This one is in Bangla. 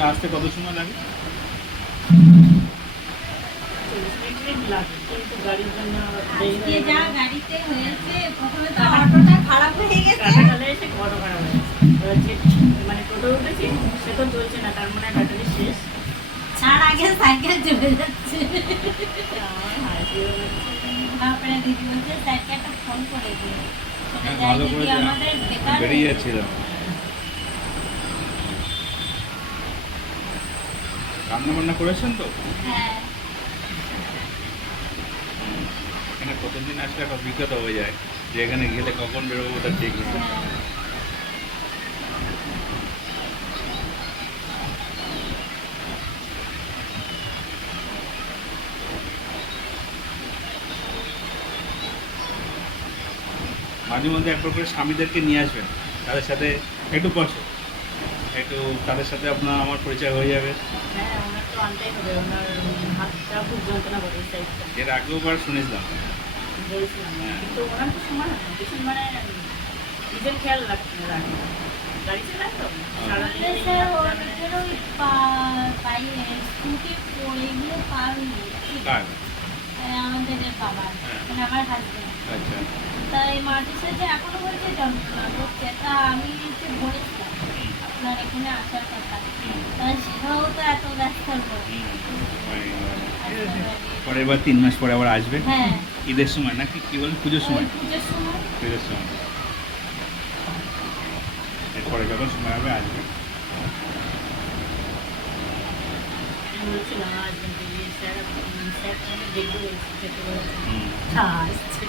আপনাদের আসতে কত সময় লাগে? 40 মিনিট লাগে, কিন্তু গাড়ির জন্য আজকে যা গাড়িতে হয়েছে, প্রথমে তো অটোটা খারাপ হয়ে গেছে। কাটাকালে এসে অটো খারাপ হয়ে গেছে। এবার যে মানে টোটো উঠেছি সে তো চলছে না, তার মানে ব্যাটারি শেষ। তার আগে সাইকেল চলে যাচ্ছে। আমার হাসি হচ্ছে। তারপরে দিদি বলছে স্যারকে একটা ফোন করে দিও, চলে হ্যাঁ, যায় ভালো যদি করে আমাদের বেকার বেরিয়ে হয়ে যাচ্ছিল। রান্না বান্না করেছেন তো? হ্যাঁ, এখানে প্রতিদিন আসলে একটা অভিজ্ঞতা হয়ে যায় যে এখানে গেলে কখন বেরোবো ওটা ঠিক নেই। হ্যাঁ। মাঝে মধ্যে একবার করে স্বামীদেরকে নিয়ে আসবেন, তাদের সাথে একটু বসো, একটু তাদের সাথে আপনার আমার পরিচয় হয়ে যাবে। হ্যাঁ, ওনার তো আনতেই হবে, ওনার হাতটা খুব যন্ত্রণা করে এই সাইডটা। এর আগেও বার শুনেছিলাম। বলছিলাম, হ্যাঁ। কিন্তু ওনার তো সময় হয় না, ভীষণ মানে নিজের খেয়াল রাখতে রাখে। গাড়ি চালায় তো সারাদিন আমাদের স্যার ওদের ওই বাইরে স্কুটি পড়ে গিয়ে পা ভেঙে কার? আমাদের বাবার, হ্যাঁ। মানে আমার হাজবেন্ড। আচ্ছা। তাই মাটির সাথে এখনো বলছে যন্ত্রণা করছে। তা আমি যে বলেছিলাম আপনার এখানে আসার কথা, তা সেটাও তো এত ব্যস্ত হলো। পরের বার 3 মাস পরে আবার আসবে। হ্যাঁ, ঈদের সময় নাকি কি বলেন, পুজোর সময়? পুজোর সময়। পুজোর সময় এরপরে যখন সময় হবে আসবে। আমি বলছিলাম আমার হাজবেন্ডকে যে স্যার স্যার দেখবে খেতে বলেছে হুম। আসছে